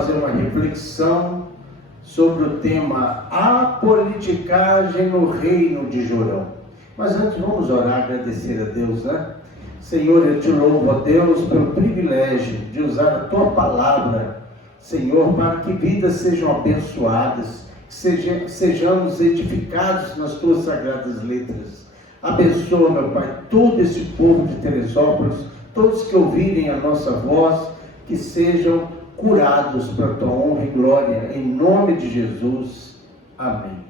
fazer uma reflexão sobre o tema A Politicagem no Reino de Jorão. Mas antes vamos orar, agradecer a Deus, né? Senhor, eu te louvo, a Deus, pelo privilégio de usar a Tua Palavra, Senhor, para que vidas sejam abençoadas, que sejamos edificados nas Tuas sagradas letras. Abençoa, meu Pai, todo esse povo de Teresópolis, todos que ouvirem a nossa voz, que sejam curados para a Tua honra e glória, em nome de Jesus. Amém.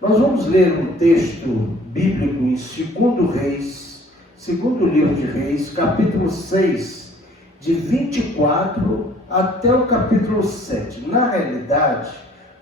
Nós vamos ler um texto bíblico em 2 Reis, segundo livro de Reis, capítulo 6, de 24 até o capítulo 7. Na realidade,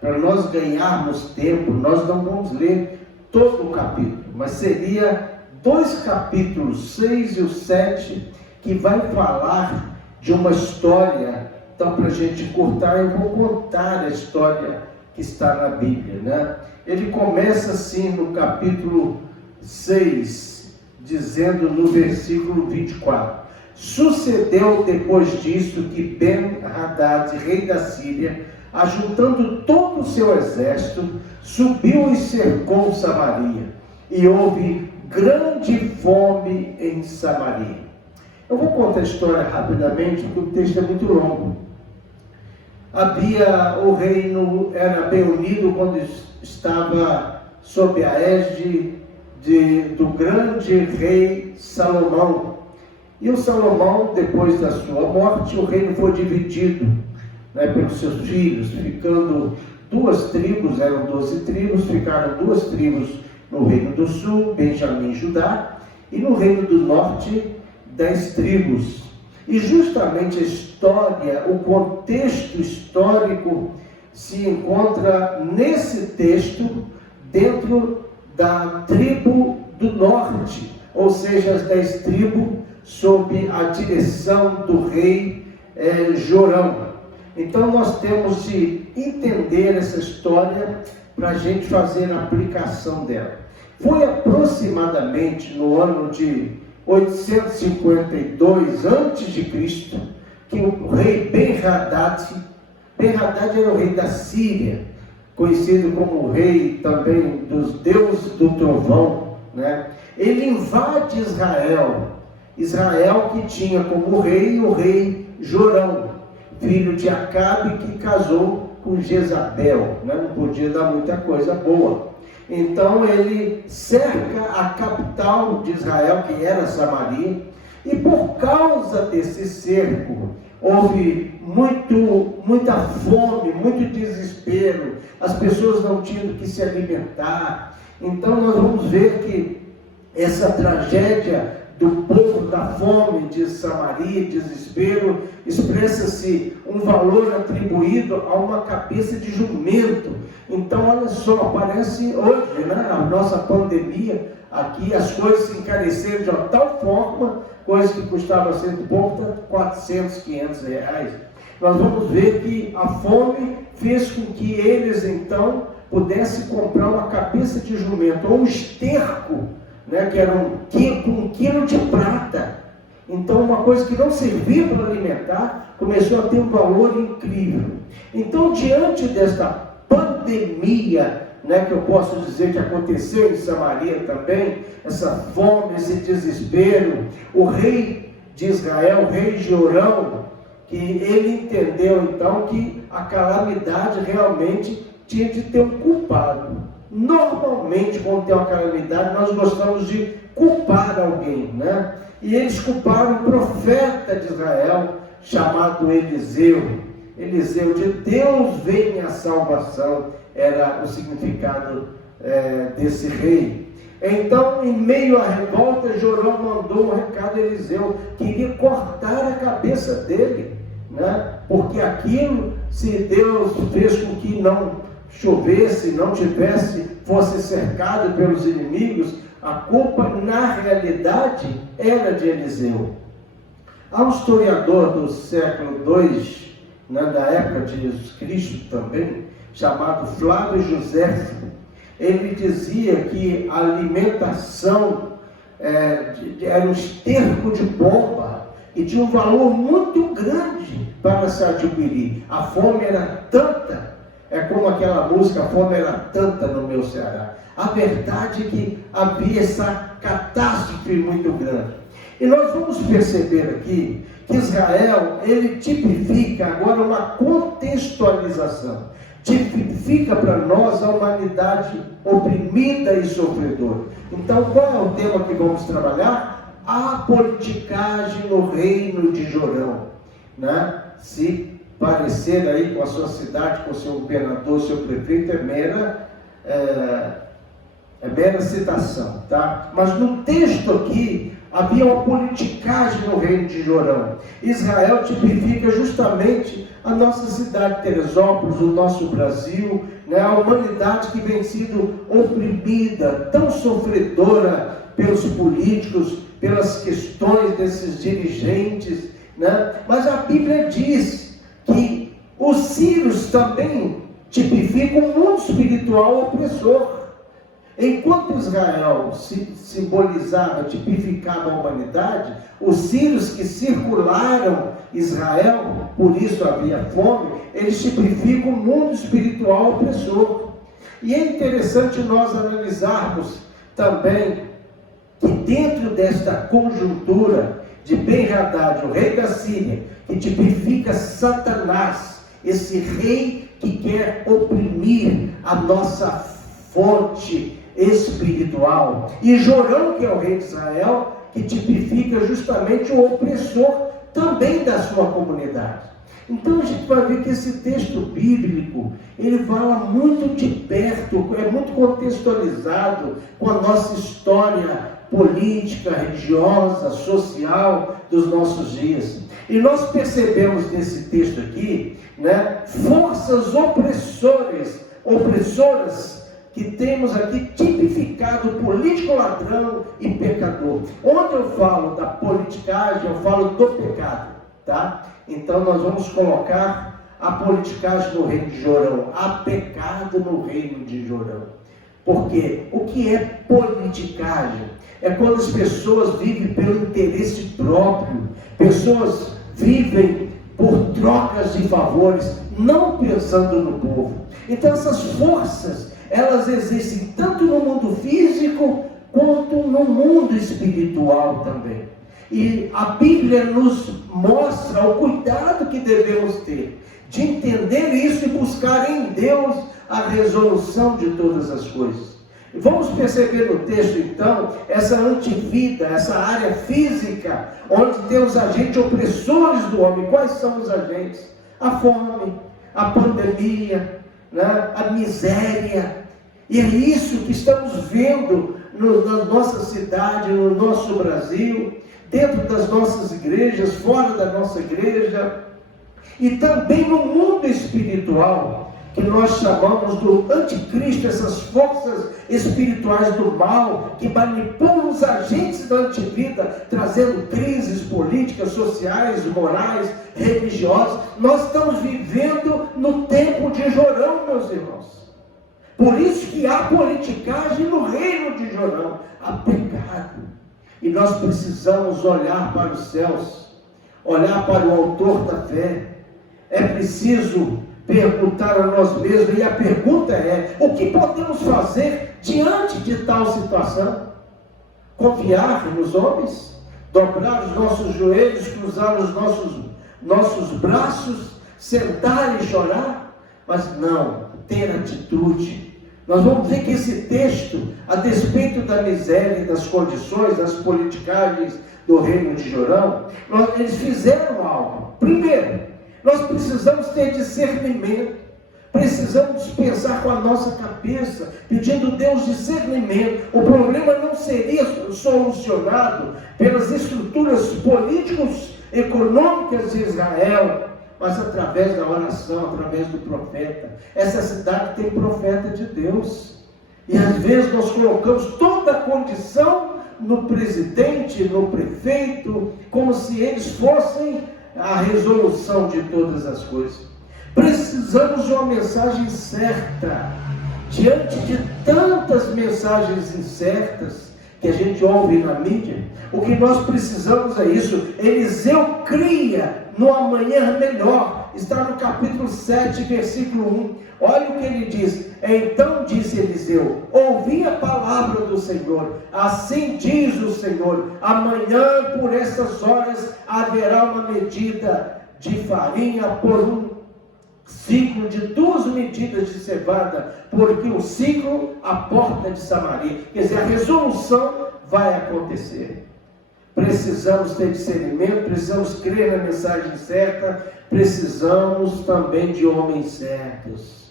para nós ganharmos tempo, nós não vamos ler todo o capítulo, mas seria 2 capítulos, 6 e o 7, que vai falar de uma história. Então, para a gente cortar, eu vou contar a história que está na Bíblia, né? Ele começa assim no capítulo 6, dizendo no versículo 24: Sucedeu depois disso que Ben-Hadad, rei da Síria, ajuntando todo o seu exército, subiu e cercou Samaria, e houve grande fome em Samaria. Eu vou contar a história rapidamente, porque o texto é muito longo. O reino era bem unido quando estava sob a égide do grande rei Salomão. E o Salomão, depois da sua morte, o reino foi dividido, pelos seus filhos, ficando 2 tribos, eram 12 tribos, ficaram 2 tribos no reino do sul, Benjamim e Judá, e no reino do norte, 10 tribos. E justamente a história, o contexto histórico se encontra nesse texto dentro da tribo do norte, ou seja, as 10 tribos sob a direção do rei Jorão. Então nós temos de entender essa história para a gente fazer a aplicação dela. Foi aproximadamente no ano de 852 a.C. que o rei Ben-Hadad era o rei da Síria, conhecido como o rei também dos deuses do trovão, né? Ele invade Israel que tinha como rei o rei Jorão, filho de Acabe, que casou com Jezabel, né? Não podia dar muita coisa boa. Então ele cerca a capital de Israel, que era Samaria, e por causa desse cerco, houve muita fome, muito desespero, as pessoas não tinham do que se alimentar. Então nós vamos ver que essa tragédia do povo, da fome de Samaria, desespero, expressa-se um valor atribuído a uma cabeça de jumento. Então, olha só, parece hoje, né, a nossa pandemia, aqui as coisas se encareceram de uma tal forma, coisa que custava cento e pouco, 400, 500 reais. Nós vamos ver que a fome fez com que eles, então, pudessem comprar uma cabeça de jumento, ou um esterco, que era um quilo de prata. Então, uma coisa que não servia para alimentar, começou a ter um valor incrível. Então, diante desta pandemia, que eu posso dizer que aconteceu em Samaria também, essa fome, esse desespero, o rei de Israel, o rei Jorão, que ele entendeu então que a calamidade realmente tinha de ter um culpado. Normalmente, quando tem uma calamidade, nós gostamos de culpar alguém, né? E eles culparam o profeta de Israel, chamado Eliseu. Eliseu, de Deus vem a salvação, era o significado desse rei. Então, em meio à revolta, Jorão mandou um recado a Eliseu, queria cortar a cabeça dele, né? Porque aquilo, se Deus fez com que não chovesse, fosse cercado pelos inimigos, a culpa na realidade era de Eliseu. Há um historiador do século II, da época de Jesus Cristo também, chamado Flávio Joséfo. Ele dizia que a alimentação era um esterco de bomba e tinha um valor muito grande para se adquirir. A fome era tanta, é como aquela música, a fome era tanta no meu Ceará. A verdade é que havia essa catástrofe muito grande. E nós vamos perceber aqui que Israel, ele tipifica agora uma contextualização. Tipifica para nós a humanidade oprimida e sofredora. Então, qual é o tema que vamos trabalhar? A politicagem no reino de Jorão, né? Se parecer aí com a sua cidade, com o seu governador, seu prefeito, é mera citação, tá? Mas no texto aqui, havia uma politicagem no reino de Jorão. Israel tipifica justamente a nossa cidade, Teresópolis, o nosso Brasil, né? A humanidade que vem sido oprimida, tão sofredora pelos políticos, pelas questões desses dirigentes, né? Mas a Bíblia diz que os sírios também tipificam o mundo espiritual opressor. Enquanto Israel simbolizava, tipificava a humanidade, os sírios que circularam Israel, por isso havia fome, eles tipificam o mundo espiritual opressor. E é interessante nós analisarmos também que dentro desta conjuntura de Ben-Hadad, o rei da Síria, que tipifica Satanás, esse rei que quer oprimir a nossa fonte espiritual, e Jorão, que é o rei de Israel, que tipifica justamente o opressor também da sua comunidade. Então a gente vai ver que esse texto bíblico, ele fala muito de perto, é muito contextualizado com a nossa história política, religiosa, social dos nossos dias. E nós percebemos nesse texto aqui, né, forças opressoras que temos aqui tipificado político ladrão e pecador. Onde eu falo da politicagem, eu falo do pecado, tá? Então nós vamos colocar a politicagem no reino de Jorão, há pecado no reino de Jorão. Porque o que é politicagem? É quando as pessoas vivem pelo interesse próprio, pessoas vivem por trocas de favores, não pensando no povo. Então essas forças, elas existem tanto no mundo físico, quanto no mundo espiritual também. E a Bíblia nos mostra o cuidado que devemos ter, de entender isso e buscar em Deus a resolução de todas as coisas. Vamos perceber no texto então, essa antivida, essa área física, onde tem os agentes opressores do homem. Quais são os agentes? A fome, a pandemia, né? A miséria. E é isso que estamos vendo na nossa cidade, no nosso Brasil, dentro das nossas igrejas, fora da nossa igreja, e também no mundo espiritual, que nós chamamos do anticristo, essas forças espirituais do mal, que manipulam os agentes da antivida, trazendo crises políticas, sociais, morais, religiosas. Nós estamos vivendo no tempo de Jorão, meus irmãos. Por isso que há politicagem no reino de Jorão, há pecado. E nós precisamos olhar para os céus, olhar para o autor da fé. É preciso perguntar a nós mesmos, e a pergunta é: o que podemos fazer diante de tal situação? Confiar nos homens? Dobrar os nossos joelhos, cruzar os nossos braços, sentar e chorar? Mas não, ter atitude. Nós vamos ver que esse texto, a despeito da miséria, das condições, das politicagens do reino de Jorão, eles fizeram algo. Primeiro, nós precisamos ter discernimento, precisamos pensar com a nossa cabeça, pedindo a Deus discernimento. O problema não seria solucionado pelas estruturas políticas, econômicas de Israel, mas através da oração, através do profeta. Essa cidade tem profeta de Deus, e às vezes nós colocamos toda a condição no presidente, no prefeito, como se eles fossem a resolução de todas as coisas. Precisamos de uma mensagem certa, diante de tantas mensagens incertas que a gente ouve na mídia. O que nós precisamos é isso. Eliseu cria no amanhã melhor. Está no capítulo 7, versículo 1. Olha o que ele diz. Então disse Eliseu: ouvi a palavra do Senhor, assim diz o Senhor, amanhã por essas horas haverá uma medida de farinha por um ciclo de 2 medidas de cevada, porque o ciclo a porta de Samaria. Quer dizer, a resolução vai acontecer. Precisamos ter discernimento, precisamos crer na mensagem certa, precisamos também de homens certos.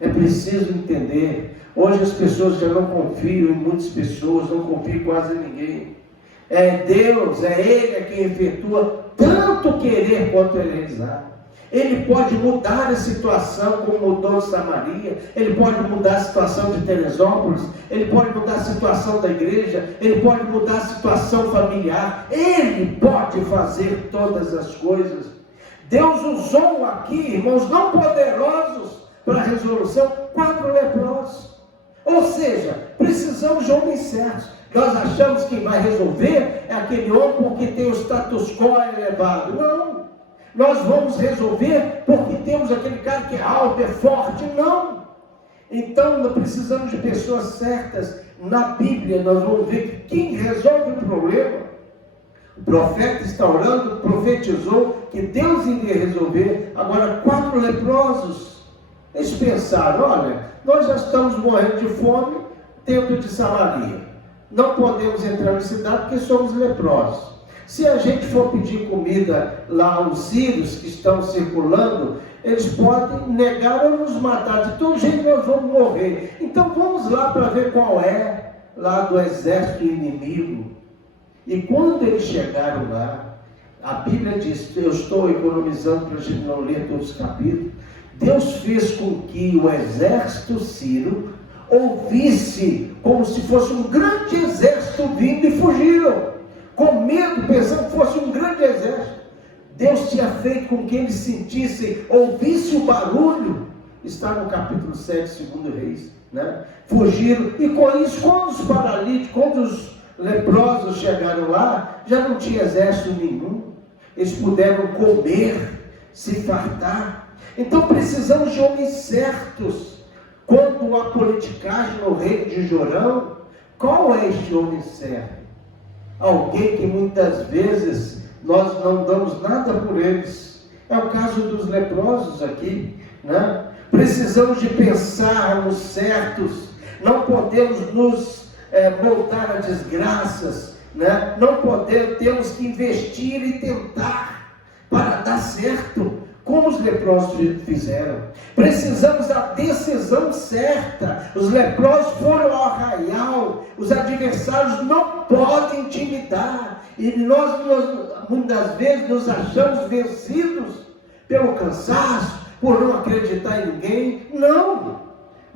É preciso entender. Hoje as pessoas já não confiam em muitas pessoas, não confiam em quase ninguém. É Deus, é Ele quem efetua tanto querer quanto realizar. Ele pode mudar a situação como mudou de Samaria, Ele pode mudar a situação de Teresópolis, Ele pode mudar a situação da igreja, Ele pode mudar a situação familiar, Ele pode fazer todas as coisas. Deus usou aqui, irmãos, não poderosos para a resolução, 4 leprosos. Ou seja, precisamos de homens certos. Nós achamos que vai resolver é aquele homem porque tem o status quo elevado. Não. Nós vamos resolver porque temos aquele cara que é alto, é forte. Não. Então, nós precisamos de pessoas certas. Na Bíblia, nós vamos ver que quem resolve o problema, o profeta está orando, profetizou que Deus iria resolver. Agora, 4 leprosos, eles pensaram: olha, nós já estamos morrendo de fome dentro de Samaria. Não podemos entrar na cidade porque somos leprosos. Se a gente for pedir comida lá aos sírios que estão circulando, eles podem negar ou nos matar. De todo jeito nós vamos morrer. Então vamos lá para ver qual é lá do exército inimigo. E quando eles chegaram lá, a Bíblia diz, eu estou economizando para a gente não ler todos os capítulos, Deus fez com que o exército sírio ouvisse como se fosse um grande exército vindo e fugiram, com medo, pensando que fosse um grande exército. Deus tinha feito com que eles sentissem, ouvissem o barulho. Está no capítulo 7, 2 Reis, né? Fugiram, e com isso, quando os paralíticos, quando os leprosos chegaram lá, já não tinha exército nenhum. Eles puderam comer, se fartar. Então precisamos de homens certos. Quando a politicagem no reino de Jorão, qual é este homem certo? Alguém que muitas vezes nós não damos nada por eles. É o caso dos leprosos aqui, né? Precisamos de pensarmos certos. Não podemos nos voltar a desgraças, né? Não podemos, temos que investir e tentar para dar certo, como os leprosos fizeram. Precisamos da decisão certa. Os leprosos foram ao arraial, os adversários não podem intimidar, e nós muitas vezes nos achamos vencidos pelo cansaço, por não acreditar em ninguém. Não,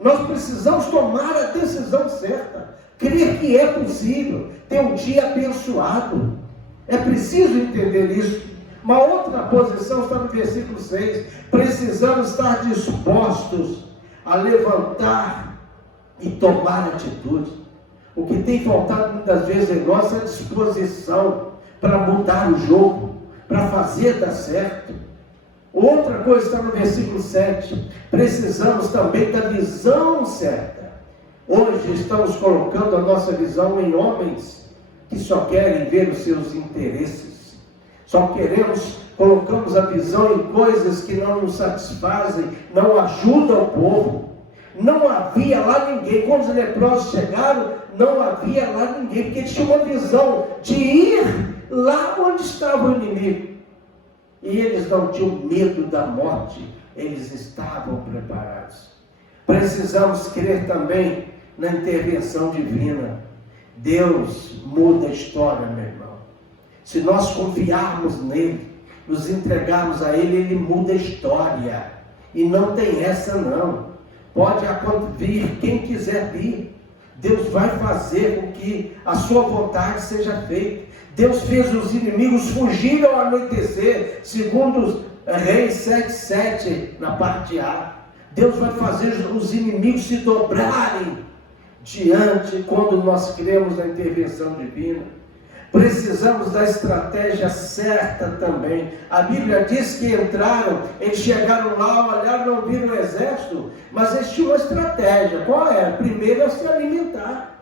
nós precisamos tomar a decisão certa, crer que é possível ter um dia abençoado. É preciso entender isso. Uma outra posição está no versículo 6. Precisamos estar dispostos a levantar e tomar atitude. O que tem faltado muitas vezes em nós é a disposição para mudar o jogo, para fazer dar certo. Outra coisa está no versículo 7. Precisamos também da visão certa. Hoje estamos colocando a nossa visão em homens que só querem ver os seus interesses. Só colocamos a visão em coisas que não nos satisfazem, não ajudam o povo. Não havia lá ninguém. Quando os leprosos chegaram, não havia lá ninguém, porque eles tinham uma visão de ir lá onde estava o inimigo. E eles não tinham medo da morte, eles estavam preparados. Precisamos crer também na intervenção divina. Deus muda a história, meu irmão. Se nós confiarmos nele, nos entregarmos a ele, ele muda a história. E não tem essa não. Pode vir quem quiser vir. Deus vai fazer com que a sua vontade seja feita. Deus fez os inimigos fugirem ao anoitecer, segundo Reis 7:7, na parte A. Deus vai fazer os inimigos se dobrarem diante, quando nós cremos na intervenção divina. Precisamos da estratégia certa também. A Bíblia diz que entraram, eles chegaram lá, olharam, não viram o exército, mas eles tinham uma estratégia. Qual é? Primeiro é se alimentar.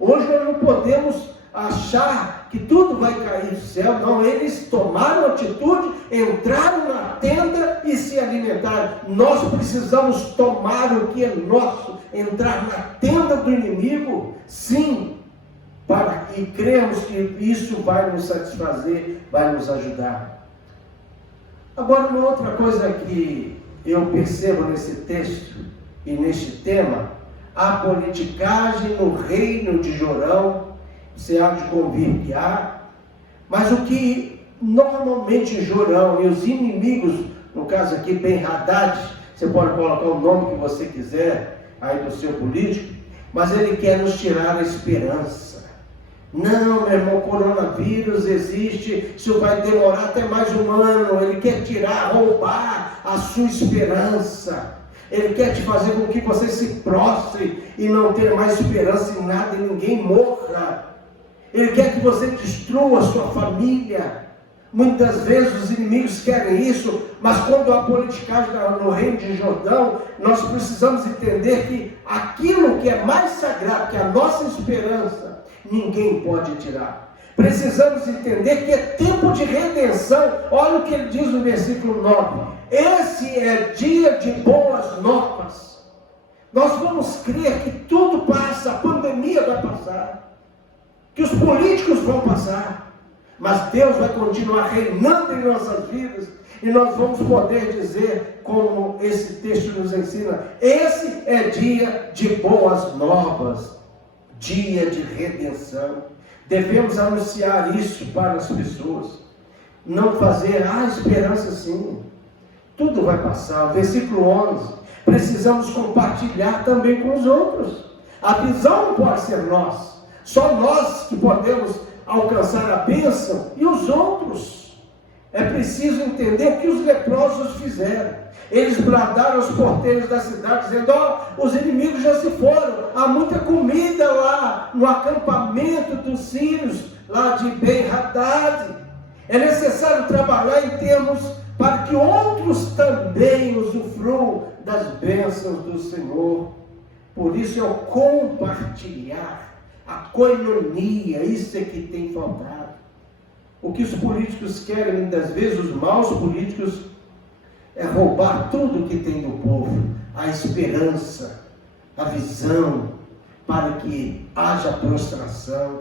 Hoje nós não podemos achar que tudo vai cair do céu. Não, eles tomaram atitude, entraram na tenda e se alimentaram. Nós precisamos tomar o que é nosso, entrar na tenda do inimigo, sim, e cremos que isso vai nos satisfazer, vai nos ajudar. Agora, uma outra coisa que eu percebo nesse texto e neste tema, a politicagem no reino de Jorão. Você há de convir que há, mas o que normalmente Jorão e os inimigos, no caso aqui Ben-Hadad, você pode colocar o nome que você quiser aí do seu político, mas ele quer nos tirar a esperança. Não, meu irmão, coronavírus existe, isso vai demorar até mais um ano. Ele quer tirar, roubar a sua esperança. Ele quer te fazer com que você se prostre e não tenha mais esperança em nada e ninguém morra. Ele quer que você destrua a sua família. Muitas vezes os inimigos querem isso, mas quando há politicagem no reino de Jordão, nós precisamos entender que aquilo que é mais sagrado, que é a nossa esperança, ninguém pode tirar. Precisamos entender que é tempo de redenção. Olha o que ele diz no versículo 9. Esse é dia de boas novas. Nós vamos crer que tudo passa, a pandemia vai passar, que os políticos vão passar, mas Deus vai continuar reinando em nossas vidas, e nós vamos poder dizer, como esse texto nos ensina, esse é dia de boas novas, dia de redenção. Devemos anunciar isso para as pessoas, não fazer, esperança sim, tudo vai passar. Versículo 11, precisamos compartilhar também com os outros. A visão não pode ser nossa, só nós que podemos alcançar a bênção, e os outros. É preciso entender o que os leprosos fizeram. Eles bradaram aos porteiros da cidade, dizendo: os inimigos já se foram, há muita comida lá no acampamento dos sírios, lá de Ben-Hadad. É necessário trabalhar em termos para que outros também usufruam das bênçãos do Senhor. Por isso é o compartilhar, a koinonia, isso é que tem faltado. O que os políticos querem, muitas vezes, os maus políticos, é roubar tudo que tem do povo, a esperança, a visão, para que haja prostração.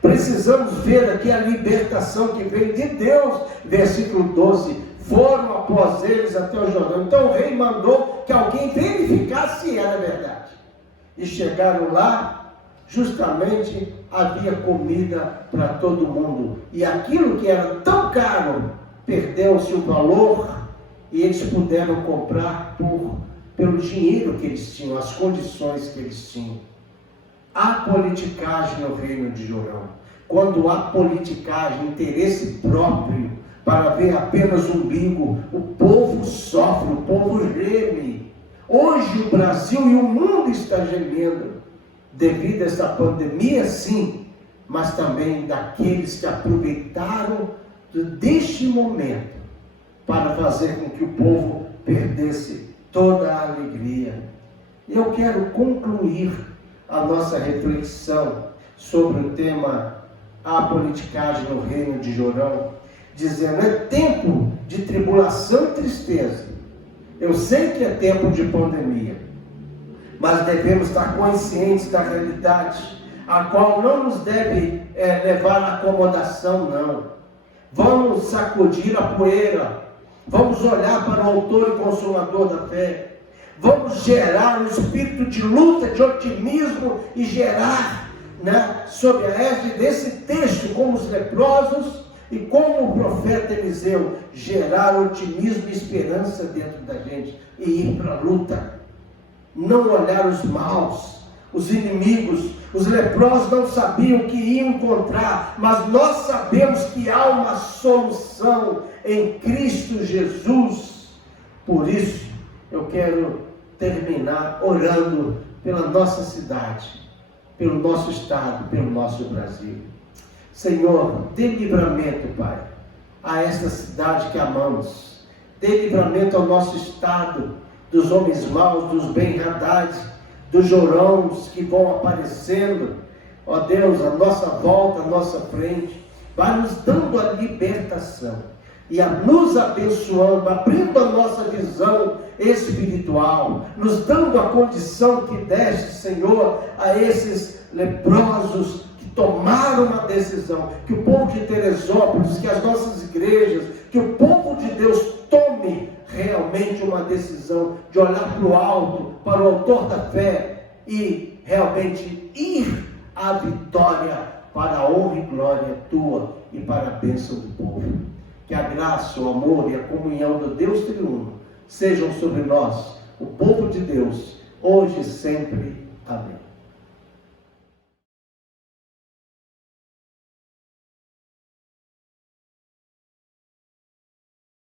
Precisamos ver aqui a libertação que vem de Deus. Versículo 12, foram após eles até o Jordão. Então o rei mandou que alguém verificasse se era verdade. E chegaram lá, justamente havia comida para todo mundo. E aquilo que era tão caro, perdeu-se o valor, e eles puderam comprar pelo dinheiro que eles tinham, as condições que eles tinham. Há politicagem no reino de Jorão. Quando há politicagem, interesse próprio, para ver apenas o umbigo, o povo sofre, o povo geme. Hoje o Brasil e o mundo estão gemendo, devido a essa pandemia, sim, mas também daqueles que aproveitaram deste momento para fazer com que o povo perdesse toda a alegria. Eu quero concluir a nossa reflexão sobre o tema a politicagem no reino de Jorão, dizendo: é tempo de tribulação e tristeza. Eu sei que é tempo de pandemia, mas devemos estar conscientes da realidade, a qual não nos deve levar à acomodação, não. Vamos sacudir a poeira, vamos olhar para o autor e consumador da fé, vamos gerar um espírito de luta, de otimismo, e gerar, sob a égide desse texto, como os leprosos e como o profeta Eliseu, gerar otimismo e esperança dentro da gente e ir para a luta. Não olhar os maus, os inimigos. Os leprosos não sabiam o que iam encontrar, mas nós sabemos que há uma solução em Cristo Jesus. Por isso, eu quero terminar orando pela nossa cidade, pelo nosso estado, pelo nosso Brasil. Senhor, dê livramento, Pai, a esta cidade que amamos. Dê livramento ao nosso estado, dos homens maus, dos Ben-Hadad, dos Jorãos que vão aparecendo, ó Deus, à nossa volta, à nossa frente. Vai nos dando a libertação e nos abençoando, abrindo a nossa visão espiritual, nos dando a condição que deste, Senhor, a esses leprosos que tomaram uma decisão, que o povo de Teresópolis, que as nossas igrejas, que o povo de Deus tome realmente uma decisão de olhar para o alto, para o autor da fé e realmente ir à vitória para a honra e glória tua e para a bênção do povo. Que a graça, o amor e a comunhão do Deus triuno sejam sobre nós, o povo de Deus, hoje e sempre. Amém.